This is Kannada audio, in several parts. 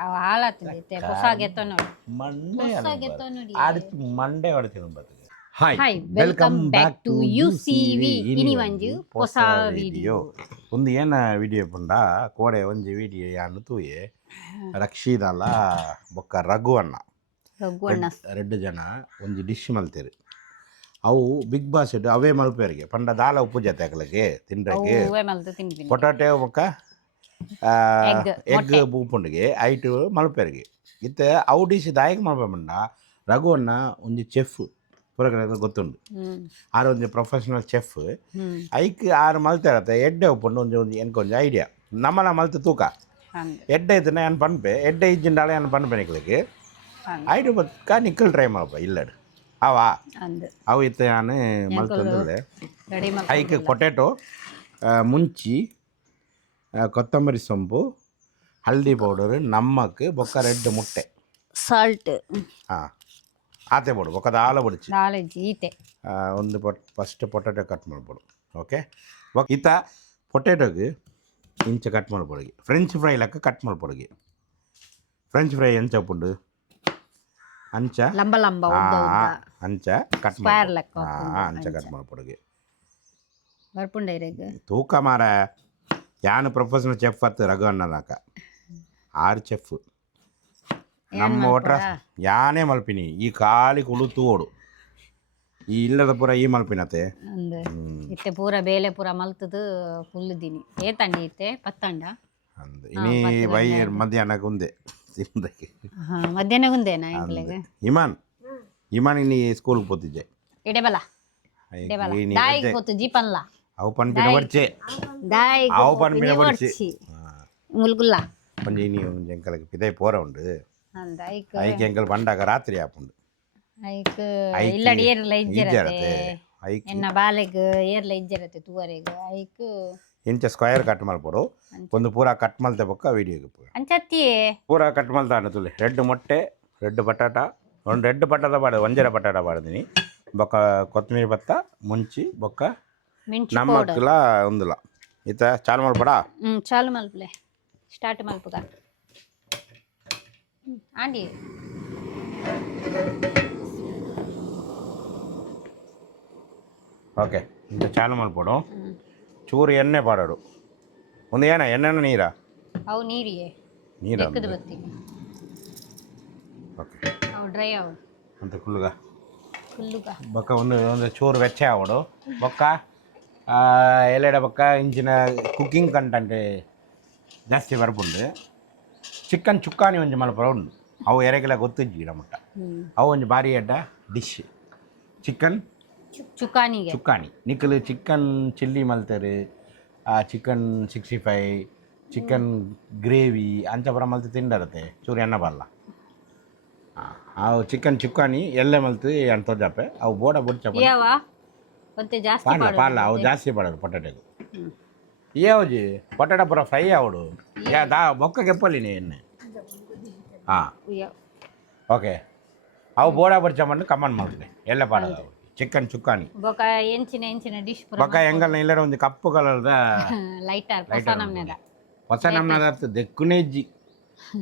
ಅವ ಹಾಳಾತಿದ್ದೈತೆ ಹೊಸಾಗೆತ್ತೋ ನೋಡಿ ಮಂಡೆ ಹೊಸಾಗೆತ್ತೋ ನೋಡಿ ಆಡಿತು ಮಂಡೆ ಹೊಡಿತೀನಿ ಬರ್ತದೆ hi hi welcome back to UCV ಇನಿ ಒಂಜಿ ಹೊಸ ವಿಡಿಯೋ ಒಂದು ಏನ ವಿಡಿಯೋ ಪುಂಡ ಕೋಡೆ ಒಂಜಿ ವಿಡಿಯೋ ಯಾನು ತೂಯೆ ರಕ್ಷೀದಲ್ಲ ಬೊಕ್ಕ ರಘು ಅಣ್ಣ ರೆಡ್ ಜನ ಒಂಜಿ ಡಿಶ್ ಮಲ್ತೇರು ಅವು ಬಿಗ್ ಬಾಸ್ ಇಟ್ಟು ಅವೇ ಮಲ್ಪೇರಿಗೆ ಪಂಡ ದಾಲ ಉಪ್ಪು ಜೊತೆ ಹಾಕಲಿಕ್ಕೆ ತಿಂಡ್ರಕ್ಕೆ ಪೊಟಾಟೆ ಬೊಕ್ಕ ಎಗ್ ಬೂಪುಂಡಿಗೆ ಐಟು ಮಲ್ಪೇರಿಗೆ ಇತ್ತೆ ಅವು ಡಿಶ್ ದಾಯಕ ಮಲ್ಪಂಡ ರಘು ಅಣ್ಣ ಒಂಜಿ ಚೆಫ್ ಪುರಗಡೆ ಗೊತ್ತುಂಡು ಆರು ಒಂಜಿ ಪ್ರೊಫೆಷನಲ್ ಚೆಫ್ ಐಕ್ ಆರು ಮಲ್ತೇರತ್ತೆ ಎಡ್ಡೆ ಉಪ್ಪುಂಡು ಒಂಜಿ ಒಂಜಿ ಎಂಕೊಂಜಿ ಐಡಿಯಾ ನಮ್ಮನ ಮಲ್ತು ತೂಕ ಎಡ್ಡೆ ಇದ್ದನ ಏನು ಪನ್ಪೆ ಎಡ್ಡೆ ಇಜ್ಜಿಂಡಾಳೆ ಏನು ಪನ್ಪೆ ನಿಕ್ಲಿಕ್ಕೆ ಐಟು ಬದುಕ ನಿಕ್ಕಲ್ ಟ್ರೈ ಮಾಡಪ್ಪ ಇಲ್ಲಡು ಅವಾ ಅವು ಇತ್ತು ನಾನು ಮಲ್ತಂದ್ರೆ ಐಕ್ ಪೊಟೆಟೊ ಮುಂಚಿ ಕೊತ್ತಂಬರಿ ಸೊಂಪು ಹಲ್ದಿ ಪೌಡರ್ ನಮ್ಮಕ್ ಬೊಕ್ಕ ರೆಡ್ ಮುಟ್ಟೆ ಸಾಲ್ಟ್ ಹಾಂ ಆತೆ ಬೋಡು ಬೊಕ್ಕದ ಆಲ ಬುಡಿಚಿ ಈತೆ ಒಂದು ಫಸ್ಟ್ ಪೊಟೆಟೊ ಕಟ್ ಮಾಡ್ಬೋಡು ಓಕೆ ಈತ ಪೊಟೆಟೊಗೆ ಇಂಚ ಕಟ್ ಮಾಡ್ಬೋಡಿಗೆ ಫ್ರೆಂಚ್ ಫ್ರೈ ಲೆಕ್ಕ ಕಟ್ ಮಾಡ್ಬೋಡಿಗೆ ಫ್ರೆಂಚ್ ಫ್ರೈ ಎಂಚ ಉಪ್ಪುಂಡು ಅಂಚ ಲಂಬ ಲಂಬ ಅಂಚ ಕಟ್ ಅಂಚ ಕಟ್ ಮಾಡ್ಬೋಡಿಗೆ ಬರ್ಪುಂಡ ತೂಕ ಮಾರ ಯಾನು ಪ್ರೊಫೆಷನಲ್ ಚೆಫ್ ಅತ್ತು ರಘು ಅಣ್ಣನಾಕ ಆರು ಚೆಫ್ ನಮ್ಮ ಒಟ್ರ ಯಾನೇ ಮಲ್ಪಿನಿ ಈ ಕಾಲಿ ಕುಳುತು ಓಡು ಈ ಇಲ್ಲದ ಪೂರ ಈ ಮಲ್ಪಿನತೆ ಇತ್ತೆ ಪೂರ ಬೇಲೆ ಪೂರ ಮಲ್ತದು ಫುಲ್ ದಿನಿ ಏತಂಡಿ ಇತ್ತೆ ಪತ್ತಂಡ ಅಂದ ಇನಿ ವೈ ಮಧ್ಯಾಹ್ನಕ್ಕೆ ಉಂದೆ ತಿಂದಕ್ಕೆ ಮಧ್ಯಾಹ್ನ ಉಂದೇನಾ ಇಮಾನ್ ಇಮಾನ್ ಇನಿ ಸ್ಕೂಲ್ಗೆ పోತಿದ್ದೆ ಇಡೆಬಲ ದಾಯಿಗೆ పోతు జీపన్ల ಅವು ಪನ್ಪಿನ ಬರ್ಚೆ ದಾಯಿಗೆ ಅವು ಪನ್ಪಿನ ಬರ್ಚೆ ಮುಲ್ಗುಲ್ಲ ಪಂಜಿ ಇನಿ ಎಂಕಲಕ್ಕೆ ಪಿದೈ ಪೋರ ಉಂಡು ಐಕ್ ಎಂಕಲ್ ಪಂಡಾಗ ರಾತ್ರಿ ಆಪುಂಡು ಐಕ್ ಇಲ್ಲಡಿ ಏರ್ಲ ಇಜ್ಜರತೆ ಎನ್ನ ಬಾಲೆಗ್ ಏರ್ಲ ಇಜ್ಜರತೆ ತೂವರೆಗ್ ಐಕ್ ಇಂಚ ಸ್ಕ್ವೇರ್ ಕಟ್ ಮಲ್ಪೊಡು ಒಂದು ಪೂರ ಕಟ್ ಮಲ್ತೆ ಬೊಕ್ಕ ವಿಡಿಯೋಗೆ ಅಂಚತ್ತಿ ಪೂರ ಕಟ್ ಮಲ್ತ ತುಲೆ ರೆಡ್ ಮೊಟ್ಟೆ ರೆಡ್ ಬಟಾಟ ಒಂದು ರೆಡ್ ಬಟಾಟ ಬಾಡ ಒಂಜರ ಬಟಾಟ ಬಾಡ್ದಿನಿ ಬೊಕ್ಕ ಕೊತ್ತಂಬರಿ ಭತ್ತ ಮುಂಚಿ ಬೊಕ್ಕ ನಮ್ಮಕ್ಲ ಒಂದುಲ ಈತ ಚಾಲು ಮಲ್ಪಡ ಚಾಲು ಮಲ್ಪಲೆ ಸ್ಟಾರ್ಟ್ ಮಲ್ಪುಗ ಆಂಡಿ ಓಕೆ ಇಂತ ಚಾಲು ಮಲ್ಪೊಡು ಚೂರು ಎಣ್ಣೆ ಪಾಡೋಡು ಒಂದು ಏನ ಎಣ್ಣೆನ ನೀರಾ ಅವು ನೀರಿಯೇ ನೀರ ಬರ್ತೀನಿ ಓಕೆ ಅವು ಡ್ರೈ ಆವಡು ಅಂತ ಕುಲ್ಲುಗ ಫುಲ್ಲುಗ ಬೊಕ್ಕ ಒಂದು ಚೂರು ವೆಚ್ಚ ಆವಡು ಬೊಕ್ಕ ಎಲೆಡ ಬೊಕ್ಕ ಇಂಚಿನ ಕುಕ್ಕಿಂಗ್ ಕಂಟೆಂಟ್ ಜಾಸ್ತಿ ಬರ್ಪುಂಡು ಚಿಕನ್ ಚುಕ್ಕಾನಿ ಒಂಜಿ ಮಲ್ಪರ ಉಂಡು ಅವು ಎರೆಗೆಲ್ಲ ಗೊತ್ತಿಜ್ಜಿ ಗಿಡ ಮುಟ್ಟ ಅವು ಒಂಜಿ ಬಾರಿ ಎಡ್ಡ ಡಿಶ್ ಚಿಕನ್ ಚುಕ್ಕಾನಿ ನಿಕ್ಕಲು ಚಿಕನ್ ಚಿಲ್ಲಿ ಮಲ್ತರು ಚಿಕನ್ 65 ಚಿಕನ್ ಗ್ರೇವಿ ಅಂಚ ಪುರ ಮಲ್ತು ತಿಂಡರತೆ ಚೂರು ಎಣ್ಣೆ ಬಲ್ಲ ಅವು ಚಿಕನ್ ಚುಕ್ಕಾನಿ ಎಲ್ಲೆ ಮಲ್ತು ಅಂತ ಜಾಪೆ ಅವು ಬೋಡ ಬುಡ್ಚ ಪಾಡ್ಲ ಅವು ಜಾಸ್ತಿ ಪಡೋದು ಪೊಟಾಟೆಗೂ ಏವಜಿ ಪೊಟಾಟ ಪೂರ ಫ್ರೈ ಆವಡು ಯಾ ದಾ ಬೊಕ್ಕ ಕೆಪ್ಪಲಿನಿ ಎಣ್ಣೆ ಹಾಂ ಓಕೆ ಅವು ಬೋಡ ಬುಡ್ಚ ಮಣ್ಣು ಕಮ್ಮನ್ ಮಾಡ್ತೀನಿ ಎಲ್ಲ ಪಾಡೋದು ಚಿಕನ್ ಚುಕ್ಕಾನಿ ಬೊಕ ಎಂಚಿನ ಡಿಶ್ ಬೊಕ ಎಂಗಲ್ನ ಇಲ್ಲರ ಒಂದು ಕಪ್ಪು ಕಲರ್ದ ಲೈಟರ್ ಹೊಸ ನಮ್ನದ ದೆಕ್ಕುನೆಜ್ಜಿ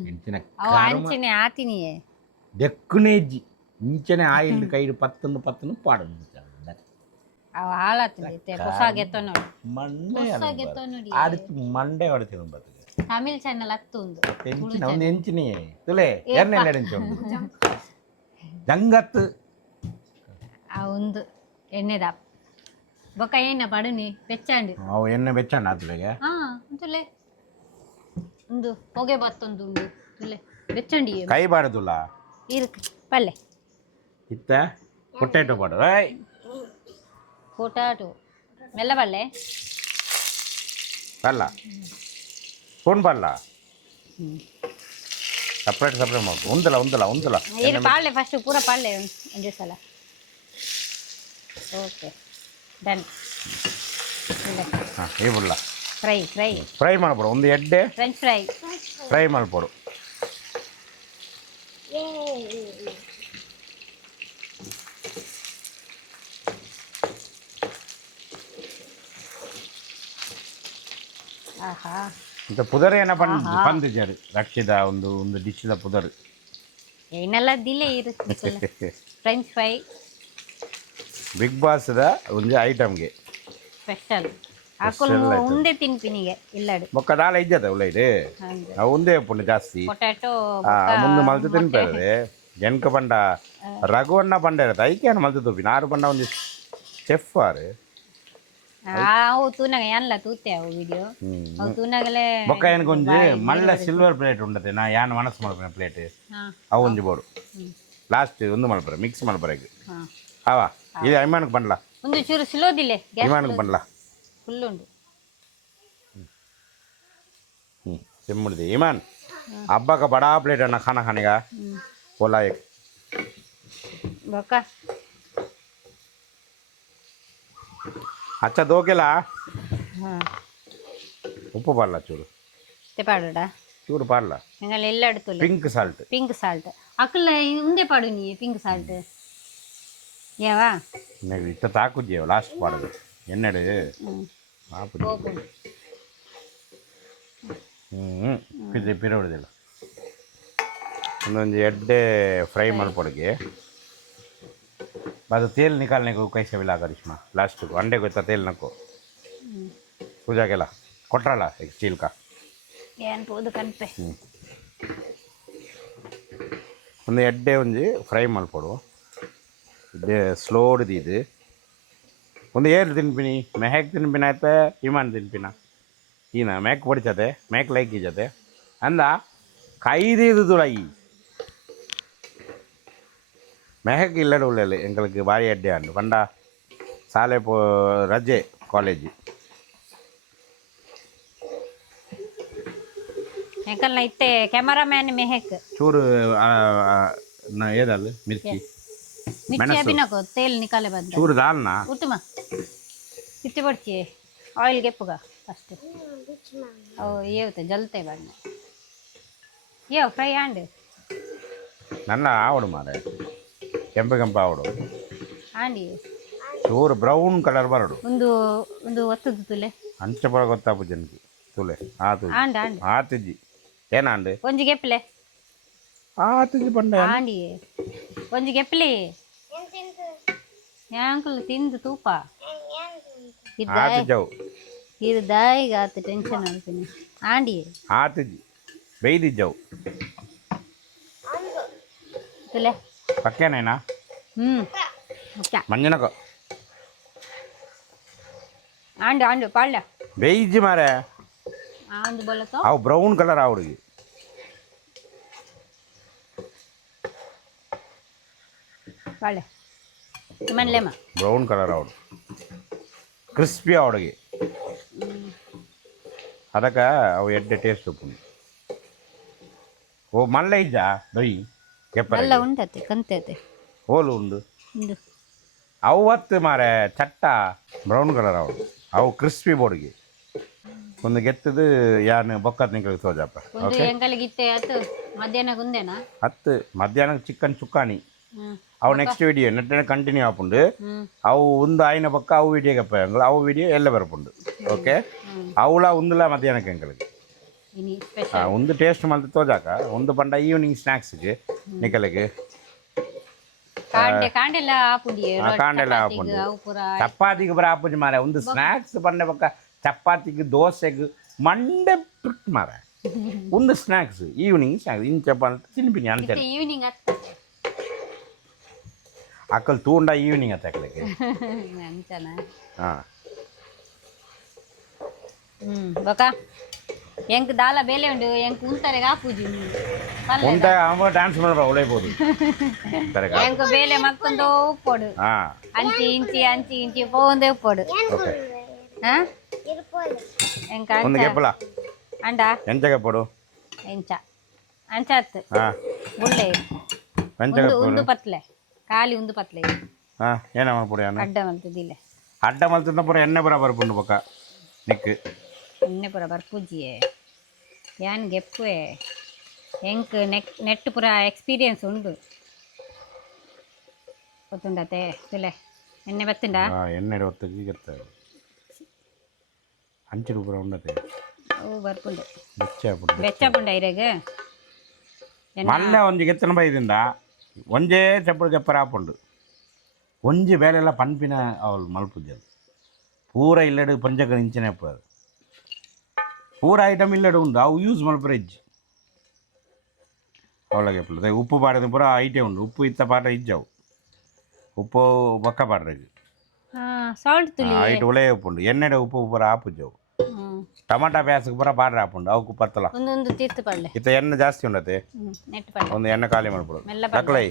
ಎಂಚಿನ ಅಂಚಿನೆ ಆತಿನಿಯೇ ದೆಕ್ಕುನೆಜ್ಜಿ ಇಂಚನೆ ಆಯಿಲ್ ಕೈಡು ಪತ್ತನ್ನು ಪಾಡೋದು ಅವ ಹಾಳಾತಿದ್ದೈತೆ ಹೊಸಾಗೆತ್ತೋ ನೋಡಿ ಮಂಡೆ ಆಡಿತು ಮಂಡೆ ಹೊಡಿತೀನಿ ಬರ್ತದೆ ತಮಿಳ್ ಚಾನೆಲ್ ಹತ್ತು ಎಂಚಿನ ಒಂದು ಎಂಚಿನಿ ತುಲೆ ಎರ್ನೆಲ್ಲ ಎಂಚು ಜಂಗತ್ತು ಆ ಒಂದು ಎಣ್ಣೆದ ಬೊಕ ಏನ ಪಡುನಿ ಬೆಚ್ಚಾಂಡು ಅವು ಎಣ್ಣೆ ಬೆಚ್ಚಂಡು ಆತುಲೆಗೆ ತುಲೆ ಒಂದು ಹೊಗೆ ಬತ್ತೊಂದು ಉಂಡು ತುಲೆ ಬೆಚ್ಚಂಡಿ ಕೈ ಬಾಡದುಲ್ಲ ಇருக்கு ಪಲ್ಲೆ ಇತ್ತ ಪೊಟೆಟೊ ಬಾಡು ಪೊಟಾಟೊ ಮೆಲ್ಲ ಪಲ್ಲೆ ಪಲ್ಲ ಸ್ಪೂನ್ ಪಲ್ಲ ಸಪ್ರೇಟ್ ಮಾಡ್ಕೊ ಒಂದಲ್ಲ ಇದು ಪಾಳೆ ಫಸ್ಟ್ ಪೂರ ಪಾಳೆ ಒಂದೇ ಸಲ ಓಕೆ ಡನ್ ಹಾಂ ಈ ಬಿಡಲ್ಲ ಫ್ರೈ ಮಾಡ್ಬೋಡು ಒಂದು ಎಡ್ಡೆ ಫ್ರೆಂಚ್ ಫ್ರೈ ಮಾಡ್ಬೋಡು ಆಹಾ ಇಂಥ ಪುದರ್ ಏನ ಬಂದಿದ್ದಾರೆ ರಕ್ಷಿತ ಒಂದು ಡಿಶ್ದ ಪುದರ್ ಏನೆಲ್ಲ ದಿಲೆ ಇರು ಫ್ರೆಂಚ್ ಫ್ರೈ ಬಿಗ್ ಬಾಸ್ದ ಒಂದು ಐಟಮ್ಗೆ ಸ್ಪೆಷಲ್ ಆಕಲ್ ಉಂದೆ ತಿನ್ಪಿನಿಗೆ ಇಲ್ಲಡು ಮೊಕ್ಕ ದಾಲ ಇದ್ದದ ಉಳ್ಳೈದು ನಾವು ಉಂದೆ ಪುಣ್ಯ ಜಾಸ್ತಿ ಪೊಟ್ಯಾಟೊ ಮುಂದೆ ಮಲ್ತು ತಿನ್ಪೇರದೆ ಜನಕ ಪಂಡ ರಘುವಣ್ಣ ಪಂಡ ಇರತ್ತೆ ಐಕೇನು ಮಲ್ತು ತೂಪಿನ ಆರು ಪಂಡ ಒಂದು ಚೆಫ್ ಆರು ಅವು ತೂನಾಗ ಏನ್ಲ ತೂತೆ ಅವು ವಿಡಿಯೋ ಅವು ತೂನಾಗಲೇ ಬೊಕ್ಕ ಏನಕೊಂಜಿ ಮಲ್ಲ ಸಿಲ್ವರ್ ಪ್ಲೇಟ್ ಉಂಡತೆ ನಾ ಯಾನ್ ಮನಸ್ಸು ಮಾಡ್ಪೇನೆ ಪ್ಲೇಟ್ ಅವು ಒಂಜಿ ಬೋಡು ಲಾಸ್ಟ್ ಒಂದು ಮಲ್ಪರೆ ಮಿಕ್ಸ್ ಮಲ್ಪರೆ ಅವ ಇದು ಐಮಾನಕ್ಕೆ ಬಂಡ್ಲ ಒಂದು ಚೂರು ಸಿಲೋದಿಲ್ಲ ಐಮಾನಕ್ಕೆ ಬಂಡ್ಲ ಫುಲ್ ಉಂಟು ಸಿಮ್ಮುಡಿದೆ ಇಮಾನ್ ಹಬ್ಬಕ್ಕೆ ಬಡಾ ಪ್ಲೇಟ್ ಅನ್ನ ಖಾನ ಖಾನಿಗ ಓಲಾ ಏಕ್ ಬೊಕ್ಕ अच्छा दो केला ಉಪ್ಪು ಪಾರ್ಲ ಚೂರು ಪಾಡೋಡ ಚೂರು ಪಾರ್ಲ ಎಂಗಲ್ಲ ಎಲ್ಲ എടുത്തുಲ್ಲ ಪಿಂಕ್ ಸಾಲ್ಟ್ ಅಕ್ಕಲ್ಲ ಉಂದೆ ಪಾಡು ನೀ ಪಿಂಕ್ ಸಾಲ್ಟ್ ಯಾವಾ ಇತ್ತ ತಾಕುಜ್ಜಿಯವ ಲಾಸ್ಟ್ ಪಾಡೋದು ಎಣ್ಣೆಡು ಪಿರೋಡಿದಿಲ್ಲ ಒಂದೊಂದು ಎಡ್ಡೆ ಫ್ರೈ ಮಾಡ್ಕೊಡಗೆ ಅದು तेल निकालने को कैसे मिला करिश्मा लास्ट को अंडे को इतना तेल नको पूजा केला ಕೊಟ್ರಲ್ಲ एक स्टील का ಏನು ಪೋದು ಕನ್ಪೆ ಒಂದು ಎಡ್ಡೆ ಒಂಜಿ ಫ್ರೈ ಮಲ್ಪೊಡು ಇದು ಸ್ಲೋಡ್ ಇದು ಒಂದು ಏರು ತಿನ್ಪಿನಿ ಮೆಹಕ್ ತಿನ್ಪಿನ ಆಯ್ತು ಇಮಾನ್ ತಿನ್ಪಿನ ಈನ ಮೇಕ್ ಹೊಡಿತದೆ ಮೇಕ್ ಲೈಕ್ ಇಜತೆ ಅಂದ ಕೈದು ತುಳಾಯಿ மெஹக் இல்லடு உள்ளது எங்களுக்கு பாரி அட்டையாண்டு பண்டா சாலை போ ரஜೆ ಕಾಲೇಜ್ ಎಂಕಲ್ನ ಇತ್ತೆ ಕ್ಯಾಮರಾಮ್ಯಾನ್ ಮೆಹಕ್ ಚೂರು ಏದಲ್ಲ ಮಿರ್ಚಿ ಮಿರ್ಚಿ ಅಬಿನಕೋ ತೇಲ್ ನಿಕಾಲೆ ಬಂದ ಚೂರು ದಾಲ್ನ ಉತ್ತಮ ಇತ್ತೆ ಬಡ್ಚಿ ಆಯಿಲ್ ಗೆಪ್ಪುಗ ಫಸ್ಟ್ ಓ ಏವತೆ ಜಲ್ತೆ ಬಣ್ಣ ಏವ್ ಫ್ರೈ ಆಂಡ್ ನನ್ನ ಆವಡು ಮಾರೆ ಕೆಂಪು ಆವಡು ಆಂಡಿ ಚೂರು ಬ್ರೌನ್ ಕಲರ್ ಬರಡು ಒಂದು ಒತ್ತದು ತುಲೆ ಅಂಚ ಬರ ಗೊತ್ತಾಪು ಜನಕ್ಕೆ ತುಲೆ ಆತು ಆತಿಜ್ಜಿ ಏನಾಂಡು ಒಂಜಿ ಗೆಪ್ಲೆ ಆತಿಜ್ಜಿ ಪಂಡ ಆಂಡಿ ಒಂಜಿ ಗೆಪ್ಲೆ ಯಾಂಕಲ್ ತಿಂದು ತೂಪ ಆತಿಜ್ಜವು ಇದು ದಾಯಿಗೆ ಆತು ಟೆನ್ಷನ್ ಆಗ್ತೀನಿ ಆಂಡಿ ಆತಿಜ್ಜಿ ಬೈದಿಜ್ಜವು ತುಲೆ ಪಕ್ಕೇನೇನಾ ಮಂಜನಕ ಆಂಡು ಆಂಡು ಪಾಳ್ಯ ಬೇಯಿಜ್ಜಿ ಮಾರೆ ಆಂಡು ಬಲತ ಅವು ಬ್ರೌನ್ ಕಲರ್ ಆವಡಿಗೆ ಪಾಳ್ಯ ಮನ್ಲೆಮ್ಮ ಬ್ರೌನ್ ಕಲರ್ ಆವಡು ಕ್ರಿಸ್ಪಿ ಆವಡಿಗೆ ಅದಕ್ಕೆ ಅವು ಎಡ್ಡೆ ಟೇಸ್ಟ್ ಉಪ್ಪು ಓ ಮಲ್ಲ ಇಜ್ಜ ದೊಯ್ ಎಲ್ಲ ಉಂಟತೆ ಕಂತತೆ ಓಲು ಉಂಡು ಅವತ್ತು ಮಾರೆ ಚಟ್ಟ ಬ್ರೌನ್ ಕಲರ್ ಅವಳು ಅವು ಕ್ರಿಸ್ಪಿ ಬೋರ್ಡ್ಗೆ ಒಂದು ಗೆತ್ತದು ಯಾನು ಬೊಕ್ಕತ್ ನಿಂಗೆ ತೋಜಪ್ಪ ಒಂದು ಎಂಕಲಿಗಿತ್ತೆ ಅತ್ತು ಮಧ್ಯಾಹ್ನ ಗುಂದೇನಾ ಹತ್ತು ಮಧ್ಯಾಹ್ನ ಚಿಕನ್ ಚುಕ್ಕಾನಿ ಅವು ನೆಕ್ಸ್ಟ್ ವಿಡಿಯೋ ನೆಟ್ಟನೆ ಕಂಟಿನ್ಯೂ ಆಪುಂಡು ಅವು ಒಂದು ಆಯ್ನ ಪಕ್ಕ ಅವು ವಿಡಿಯೋಗೆ ಅವು ವಿಡಿಯೋ ಎಲ್ಲ ಬರ್ಪುಂಡು ಓಕೆ ಅವಳ ಒಂದುಲ ಮಧ್ಯಾಹ್ನಕ್ಕೆ ಎಂಕಲಿಗೆ ಒಂದು ಟೇಸ್ಟ್ ಮಲ್ತು ತೋಜಾಕ ಒಂದು ಪಂಡ ಈವ್ನಿಂಗ್ ಸ್ನಾಕ್ಸ್ಗೆ ನಿಕಲಿಗೆ ಕಾಂಡೆಲ್ಲ ಆಪುಂಡು ಚಪಾತಿಗೆ ಬರ ಆಪುಜಿ ಮಾರ ಒಂದು ಸ್ನಾಕ್ಸ್ ಪಂಡೆ ಪಕ್ಕ ಚಪಾತಿಗೆ ದೋಸೆಗೆ ಮಂಡೆ ಪ್ರಿಟ್ ಮಾರ ಒಂದು ಸ್ನಾಕ್ಸ್ ಈವ್ನಿಂಗ್ ಸ್ನಾಕ್ಸ್ ಇಂಚ ಬಂದು ತಿನ್ಪಿನಿ ಅಂತ ಈವ್ನಿಂಗ್ ಅಕ್ಕಲ್ ತೂಂಡ ಈವ್ನಿಂಗ್ ಅತ್ತಕ್ಕೆ ಹಾಂ ಬೊಕ ಎಂಕ್ ದಾಲ ಬೇಲೆ ಉಂಡು ಎಂಕ್ ಉಂತರೆಗ ಆಪುಜಿ ಉಂಟ ಅವ ಡ್ಯಾನ್ಸ್ ಮಾಡ್ರ ಒಳ್ಳೆಬೋದು ಎಂಕ್ ಬೇಲೆ ಮಕ್ಕೊಂದು ಉಪ್ಪೋಡು ಅಂಚಿ ಇಂಚಿ ಪೋಂದೆ ಉಪ್ಪೋಡು ಎಂಕ ಒಂದು ಗೆಪ್ಪಲ ಅಂಡ ಎಂಚ ಗೆಪ್ಪಡು ಎಂಚ ಅಂಚತ್ತು ಬುಳ್ಳೆ ಒಂದು ಪತ್ಲೆ ಖಾಲಿ ಒಂದು ಪತ್ಲೆ ಏನ ಮಾಡ್ಬಿಡಿ ಅಡ್ಡ ಮಲ್ತದಿಲ್ಲ ಅಡ್ಡ ಮಲ್ತದ ಪುರ ಎಣ್ಣೆ ಬರ ಬರ್ಪುಂಡು ಪಕ್ಕ ನಿಕ್ ಎಣ್ಣೆ ಪುರ ಬರ್ಪುಜ್ಜಿಯೇ ಯಾನ್ ಗೆಪ್ಪುವೆ ಎಂಕ್ ನೆಟ್ ಪುರ ಎಕ್ಸ್ಪೀರಿಯನ್ಸ್ ಉಂಡು ಗೊತ್ತುಂಡತೆ ತುಲೆ ಎಣ್ಣೆ ಬತ್ತುಂಡ ಎಣ್ಣೆ ಹೊತ್ತಿಗೆ ಗೆತ್ತ ಅಂಚೆ ಪುರ ಉಂಡತೆ ಓ ಬರ್ಪುಂಡು ಬೆಚ್ಚಾಪುಂಡು ಬೆಚ್ಚಪುಂಡು ಐರೆಗೆ ಮಲ್ಲ ಒಂಜಿ ಕೆತ್ತನ ಬೈದಿಂದ ಒಂಜೇ ಚಪ್ಪಡು ಚಪ್ಪರ ಆಪುಂಡು ಒಂಜಿ ಬೇಲೆಲ್ಲ ಪನ್ಪಿನ ಅವಳು ಮಲ್ಪುಜದು ಪೂರ ಇಲ್ಲಡು ಪಂಚಕ ಇಂಚಿನ ಅದು ಪೂರ ಐಟಮ್ ಇಲ್ಲಡು ಉಂಡು ಅವು ಯೂಸ್ ಮಲ್ಪರ ಇಜ್ಜಿ ಅವಳಗೆ ಎಪ್ಪಲ ಉಪ್ಪು ಪಾಡದ ಪೂರ ಐಟೇ ಉಂಡು ಉಪ್ಪು ಇತ್ತ ಪಾಟ ಇಜ್ಜವು ಉಪ್ಪು ಬೊಕ್ಕ ಪಾಡ್ರದು ಸಾಲ್ಟ್ ತುಳಿ ಐಟ್ ಉಳೆ ಉಪ್ಪುಂಡು ಎಣ್ಣೆಡೆ ಉಪ್ಪು ಪೂರ ಆಪುಜವು ಟಮಾಟಾ ಪ್ಯಾಸ್ಗೆ ಪೂರ ಪಾಡ್ರೆ ಆಪುಂಡು ಅವಕ್ಕೆ ಪತ್ತಲ ಒಂದೊಂದು ತೀರ್ತು ಪಡ್ಲೆ ಇತ್ತ ಎಣ್ಣೆ ಜಾಸ್ತಿ ಉಂಡತೆ ನೆಟ್ ಪಡ್ಲೆ ಒಂದು ಎಣ್ಣೆ ಖಾಲಿ ಮಾಡ್ಬಿಡು ಮೆಲ್ಲ ತಕ್ಕಲೈ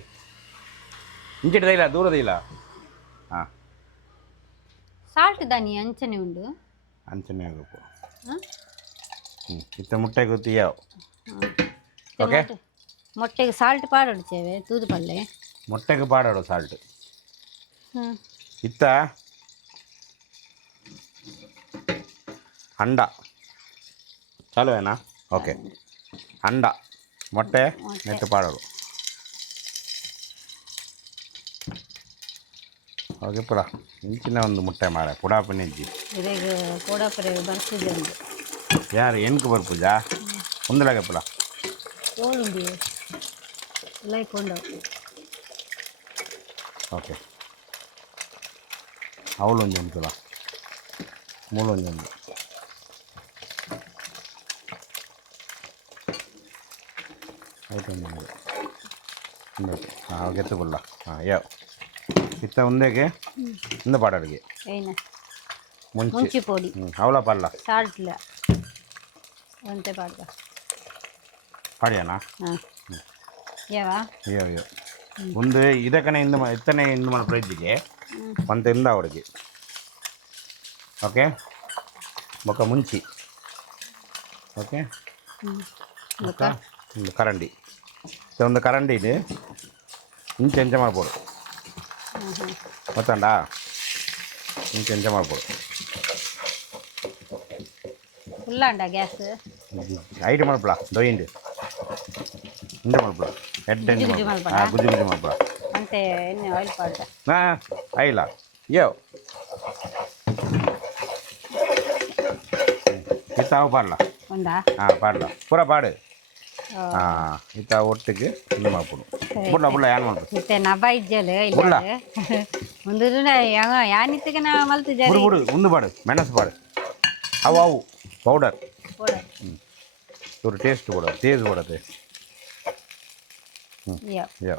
ಇಂಚಿಡ್ದ ಇಲ್ಲ ದೂರದ ಇಲ್ಲ ಹಾಂ ಸಾಲ್ಟ್ ದಾನಿ ಅಂಚನೆ ಉಂಡು ಅಂಚನೆ ಆಗಬೇಕು ಇತ್ತ ಮುಟ್ಟೆ ಗೊತ್ತಿಯಾವ ಓಕೆ ಮೊಟ್ಟೆಗೆ ಸಾಲ್ಟ್ ಪಾಡೊಡ್ಚೇವೆ ತೂದು ಪಲ್ಲೆ ಮೊಟ್ಟೆಗೆ ಪಾಡಾಡು ಸಾಲ್ಟ್ ಇತ್ತ ಅಂಡ ಚಾಲುವೇನಾ ಓಕೆ ಅಂಡ ಮೊಟ್ಟೆ ನೆಟ್ಟು ಪಾಡೋಡು ಓಕೆ ಪುರ ಇಂಚಿನ ಒಂದು ಮುಟ್ಟೆ ಮಾಡ ಪುಡಾಪಿನಿಜ್ಜಿ ಇದೇಗ ಕೋಡಾಪುರ ಬರ್ತಿದ್ದೆ ಉಂಡು ಯಾರು ಎನ್ಕು ಬರ್ಪುಜಾ ಒಂದಲಾಗೆ ಪುರ ಓಳುಂಡಿ ಲೈಕ್ ಉಂಡು ಓಕೆ ಅವಳು ಒಂಜಿ ಉಂಟುಲ ಮೂಲೊಂಜಿ ಉಂಟು ಆಯ್ತು ಒಂದು ಹಾಂ ಗೆತ್ತು ಬಲ್ಲ ಹಾಂ ಯಾವ ಇತ್ತ ಒಂದೇಗೆ ಇಂದ ಪಾಡೋರಿಗೆ ಏನ ಮುಂಚೆ ಮುಂಚಿ ಪೊಡಿ ಅವಳ ಪಲ್ಲ ಸಾಲ್ಟ್ ಇಲ್ಲ ಒಂತೆ ಪಾಡ್ದ ಪಾಡ್ಯಾನಾ ಹಾಂ ಯಾವ ಅಯ್ಯೋ ಅಯ್ಯೋ ಒಂದು ಇದಕ್ಕನೆ ಇಂದು ಇತ್ತನೇ ಇಂದು ಮಾಡೋ ಪ್ರೈಜಿಗೆ ಒಂದು ಇಂದ ಅವಳಿಗೆ ಓಕೆ ಬೊಕ್ಕ ಮುಂಚಿ ಓಕೆ ಬೊಕ್ಕ ಒಂದು ಕರಂಡಿ ಒಂದು ಕರಂಡಿ ಇದೆ ಇಂಚೆ ಎಂಚ ಮಾಡ್ಬೋದು ಗೊತ್ತಂಡ ಇಂಚೆ ಎಂಚ ಮಾಡ್ಬೋದು ಫುಲ್ಲಾಂಡ ಗ್ಯಾಸ್ ಐಟ್ ಮಾಡ್ಬಿಡ ದೊಯ್ಯಿಂಡು ಇಂಜ ಮಾಡ್ಬಿಡ ಎಡ್ಡೆ ಗುಜಿ ಮಾಡ್ಬೇಡ ಗುಜಿ ಗುಜಿ ಮಾಡ್ಬಿಡ ಅಂತೆ ಎಣ್ಣೆ ಆಯಿಲ್ ಪಾಡ್ದ ಹಾಂ ಆಯಿಲ್ಲ ಯೋ ಇತ್ತ ಅವು ಪಾಡ್ಲ ಒಂದಾ ಹಾಂ ಪಾಡ್ಲ ಪೂರ ಪಾಡು ಹಾಂ ಇತ್ತ ಒಟ್ಟಿಗೆ ಇದು ಮಾಡ್ಬಿಡು ಬುಡ್ಲ ಬುಡ್ಲ ಏನು ಮಾಡ್ಬೇಕು ಮತ್ತೆ ನಬ ಇಜ್ಜಲು ಇಲ್ಲ ಒಂದು ಯಾನಿತ್ತಿಗೆ ನಾ ಮಲ್ತಿದ್ದೆ ಬುಡು ಬುಡು ಒಂದು ಪಾಡು ಮೆಣಸು ಪಾಡು ಅವು ಅವು ಪೌಡರ್ ಇವರು ಟೇಸ್ಟ್ ಕೊಡೋದು ತೇಜ್ ಕೊಡತ್ತೆ ಯೋ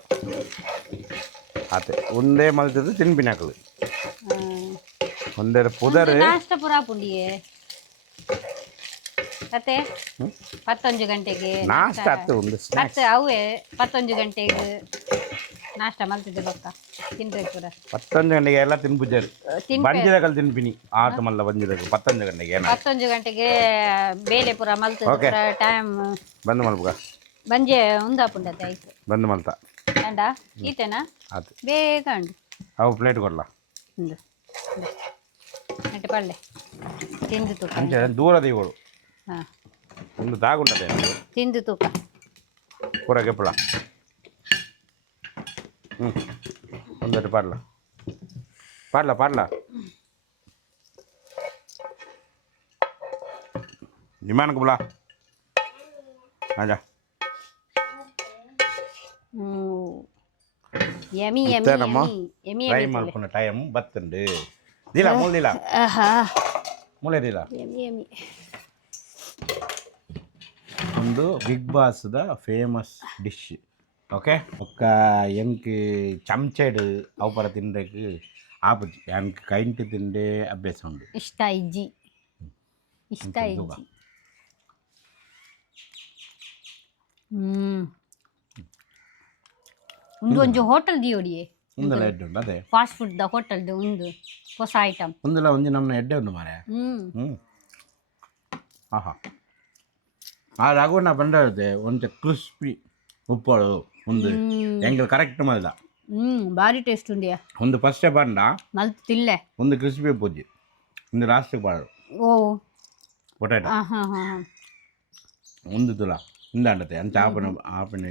ಆತೆ ಒಂದೇ ಮಲ್ತದ್ದು ತಿನ್ಪಿನಾಕಲು ಒಂದೇ ಪುದರ್ ನಾಷ್ಟ ಪುರ ಪುಂಡಿಯೇ ಮತ್ತೆ 11 ಗಂಟೆಗೆ ನಾಷ್ಟ ಹತ್ತು ಒಂದು ಹತ್ತು ಅವೇ 11 ಗಂಟೆಗೆ ನಾಷ್ಟ ಮಲ್ತಿದ್ದೆ ಬೊಕ್ಕ ತಿನ್ಬೇಕು ಪುರ 11 ಗಂಟೆಗೆ ಎಲ್ಲ ತಿನ್ಪುಜರು ಬಂಜಿದಕಲ್ ತಿನ್ಪಿನಿ ಆತ ಮಲ್ಲ ಬಂಜಿದಕ 11 ಗಂಟೆಗೆ 11 ಗಂಟೆಗೆ ಬೇಲೆ ಪುರ ಮಲ್ತದ ಟೈಮ್ ಬಂದು ಮಲ್ಪಗ ಬಂಜೆ ಉಂದಾಪುಂಡತೆ ಆಯ್ತು ಬಂದು ಮಲ್ತ ಅಂಡ ಈತೇನಾ ಆತು ಬೇಗ ಉಂಡು ಅವು ಪ್ಲೇಟ್ ಕೊಡ್ಲ ಉಂಡು ನೆಟ್ಟು ಪಲ್ಲೆ ತಿಂದು ತೂಕ ಅಂಚೆ ದೂರದ ಇವಳು ಹಾಂ ಒಂದು ದಾಗುಂಡದೆ ತಿಂದು ತೂಕ ಪೂರ ಗೆಪ್ಪಳ ಒಂದಟ್ಟು ಪಾಡ್ಲ ಪಾಡ್ಲ ಪಾಡ್ಲ ನಿಮಾನಕ್ಕೆ ಬುಲ ಆಜಾ ಯಮಿ ಇತ್ತ ಯಮಿ ನಮ್ಮ ಯಮಿ ಟ್ರೈ ಮಾಡ್ಕೊಂಡ ಟೈಮ್ ಬತ್ತುಂಡು ದಿಲ ಮೂಲಿಲ್ಲ ಆಹಾ ಮೂಲೆದಿಲ್ಲ ಯಮಿ ಯಮಿ ಒಂದು ಬಿಗ್ ಬಾಸ್ದ ಫೇಮಸ್ ಡಿಶ್ ಓಕೆ ಒಕ್ಕ ಎಂಕ್ ಚಮಚೆಡು ಅವು ಪರ ತಿಂಡಕ್ಕೆ ಆಪುಜಿ ಎಂಕ್ ಕೈಂಟ್ ತಿಂಡೆ ಅಭ್ಯಾಸ ಉಂಡು ಇಷ್ಟ ಇಜ್ಜಿ ಇಷ್ಟ ಇಜ್ಜಿ ಒಂದು ಒಂಜಿ ಹೋಟೆಲ್ ದಿಯೋಡಿಯೇ ಒಂದೆಲ್ಲ ಎಡ್ಡೆ ಉಂಡು ಅದೇ ಫಾಸ್ಟ್ ಫುಡ್ ದ ಹೋಟೆಲ್ ಒಂದು ಹೊಸ ಐಟಮ್ ಒಂದೆಲ್ಲ ಒಂಜಿ ನಮ್ಮನೆ ಎಡ್ಡೆ ಉಂಡು ಮಾರೆ ಆಹಾ ಆ ರಾಘವಣ್ಣ ಬಂದಿರುತ್ತೆ ಒಂದು ಕ್ರಿಸ್ಪಿ ಉಪ್ಪಳು ಒಂದು ಹೆಂಗೆ ಕರೆಕ್ಟ್ ಮಲ್ದ ಭಾರಿ ಟೇಸ್ಟ್ ಉಂಡಿಯಾ ಒಂದು ಫಸ್ಟ್ ಬಂಡ ಮಲ್ತ್ ತಿಲ್ಲೆ ಒಂದು ಕ್ರಿಸ್ಪಿ ಪೂಜಿ ಒಂದು ಲಾಸ್ಟಿಗೆ ಬಾಳು ಓ ಪೊಟ್ಯಾಟೊ ಹಾಂ ಹಾಂ ಹಾಂ ಒಂದು ತುಲ ಇಂದಾಂಡತೆ ಅಂಚ ಆಪಣ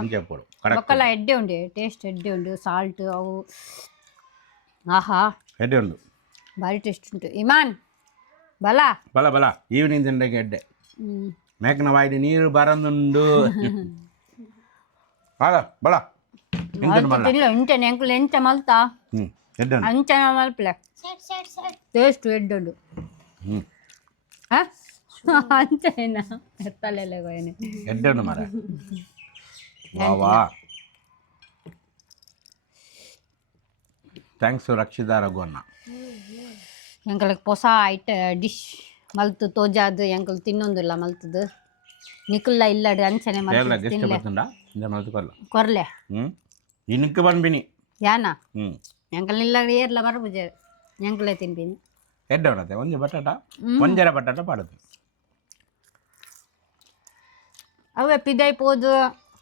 ಇಂಚ ಪೋಡು ಕರೆಕ್ಟ್ ಒಕ್ಕಲ ಎಡ್ಡೆ ಉಂಡೆ ಟೇಸ್ಟ್ ಎಡ್ಡೆ ಉಂಡು ಸಾಲ್ಟ್ ಅವು ಆಹಾ ಎಡ್ಡೆ ಉಂಡು ಭಾರಿ ಟೇಸ್ಟ್ ಉಂಟು ಇಮಾನ್ ಬಲ ಬಲ ಬಲ ಈವ್ನಿಂಗ್ ತಿಂಡಕ್ಕೆ ಎಡ್ಡೆ ಮೇಕನ ವಾಯ್ದು ನೀರು ಬರಂದುಂಡು ಬಲ ಬಲ ಇಲ್ಲ ಇಂಟೆನೆ ಎಂಕುಲು ಎಂಚ ಮಲ್ತಾ ಎಡ್ಡೆ ಅಂಚನ ಮಲ್ಪಲೆ ಟೇಸ್ಟ್ ಎಡ್ಡೊಂಡು ಅಂಚೇನ ಎತ್ತಲೆಲ್ಲ ಗೋಯನೆ ಎಡ್ಡೆ ಮರ ವಾ ಥ್ಯಾಂಕ್ಸ್ ರಕ್ಷಿತಾ ರಘುವನ್ನ ಎಂಕಲ್ಗೆ ಹೊಸ ಡಿಶ್ ಮಲ್ತು ತೋಜಾದು ಎಂಕಲ್ ತಿನ್ನೊಂದಿಲ್ಲ ಮಲ್ತದು ನಿಕುಲ್ಲ ಇಲ್ಲಡು ಅಂಚನೆ ಕೊರ್ಲೆ ಇನಕ್ಕೆ ಬಂದ್ಬಿನಿ ಯಾನ ಎಂಕಲ್ ಇಲ್ಲ ಏರ್ಲ ಬರಬುಜೆ ಎಂಕಲೇ ತಿನ್ಬಿನಿ ಎಡ್ಡೆ ಉಣತೆ ಒಂಜಿ ಬಟಾಟ ಒಂಜರ ಬಟಾಟ ಪಾಡುತ್ತೆ ಅವೇ ಪಿದೈ ಪೋದು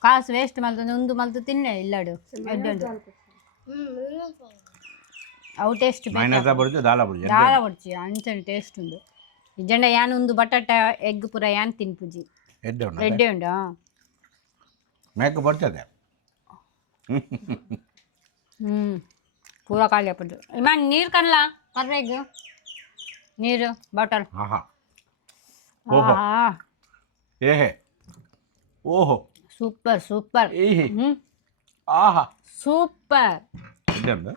ಕಾಸು ವೇಸ್ಟ್ ಮಲ್ತು ಒಂದು ಮಲ್ತು ತಿನ್ನೆ ಇಲ್ಲಡು ಎಡ್ಡುಂಡು ಅವು ಟೇಸ್ಟ್ ದಾಲ ಬುಡ್ಚಿ ಅಂಚನೆ ಟೇಸ್ಟ್ ಉಂಡು ಇಜಂಡ ಯಾನ್ ಒಂದು ಬಟಾಟ ಎಗ್ ಪೂರ ಯಾನ್ ತಿನ್ಪುಜಿ ಎಡ್ಡೆ ಉಂಡು ಮೇಕ ಬರ್ತದೆ ಪೂರ ಖಾಲಿ ಪುಡ್ಡು ಇಮಾನ್ ನೀರು ಕನ್ಲ ಕರ್ರೆಗ್ ನೀರು ಬಾಟಲ್ ಓಹೋ ಏಹೆ ಓಹೋ ಸೂಪರ್ ಸೂಪರ್ ಏಹೆ ಆಹಾ ಸೂಪರ್ ಎಡ್ಡೆ ಉಂಡು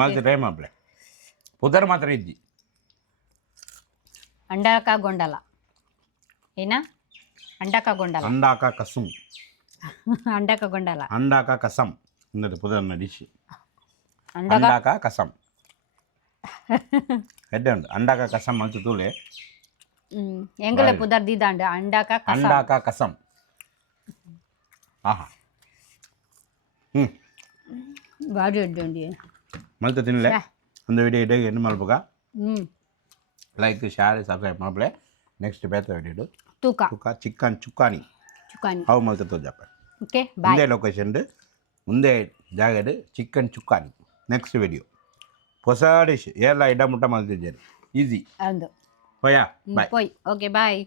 ಮಾತ್ರ ಟೈಮ್ ಆಪ್ಲೆ ಪುದರ್ ಮಾತ್ರ ಇದ್ದಿ ಅಂಡಾಕ ಗೊಂಡಲ ಏನ ಅಂಡಾಕ ಗೊಂಡಲ ಅಂಡಾಕ ಕಸುಂ ಅಂಡಾಕ ಗೊಂಡಲ ಅಂಡಾಕ ಕಸಂ ಇನ್ನದು ಪುದರ್ನ ಡಿಶ್ ಅಂಡಾಕ ಕಸಂ ಎಡ್ಡೆ ಉಂಡು ಅಂಡಾಕ ಕಸಂ ಅಂತ ತೂಲೆ ಎಂಗಲೆ ಪುದರ್ ದಿದಾಂಡ ಅಂಡಾಕ ಕಸಂ ಆಹಾ ಬಾರಿ ಎಡ್ಡೆ ಮಲ್ತ ತಿನ್ನಲೆ ಒಂದು ವಿಡಿಯೋ ಇಡೀ ಏನು ಮಾಡ್ಬೇಕ ಲೈಕ್ ಶೇರ್ ಸಬ್ಸ್ಕ್ರೈಬ್ ಮಾಡ್ಬಳೆ ನೆಕ್ಸ್ಟ್ ಬೇತ ವಿಡಿಯೋ ತೂಕ ಚಿಕನ್ ಚುಕ್ಕಾನಿ ಅವು ಮಲ್ತ ತೋಜಪ್ಪ ಓಕೆ ಮುಂದೆ ಲೊಕೇಶನ್ ಮುಂದೆ ಜಾಗಡ್ ಚಿಕನ್ ಚುಕ್ಕಾನಿ ನೆಕ್ಸ್ಟ್ ವಿಡಿಯೋ ಹೊಸ ಡಿಶ್ ಎಲ್ಲ ಇಡ ಮುಟ್ಟ ಮಲ್ತಿದ್ದೇನೆ ಈಸಿ ಅಂದು ಹೋಯಾ ಬಾಯ್ ಓಕೆ ಬಾಯ್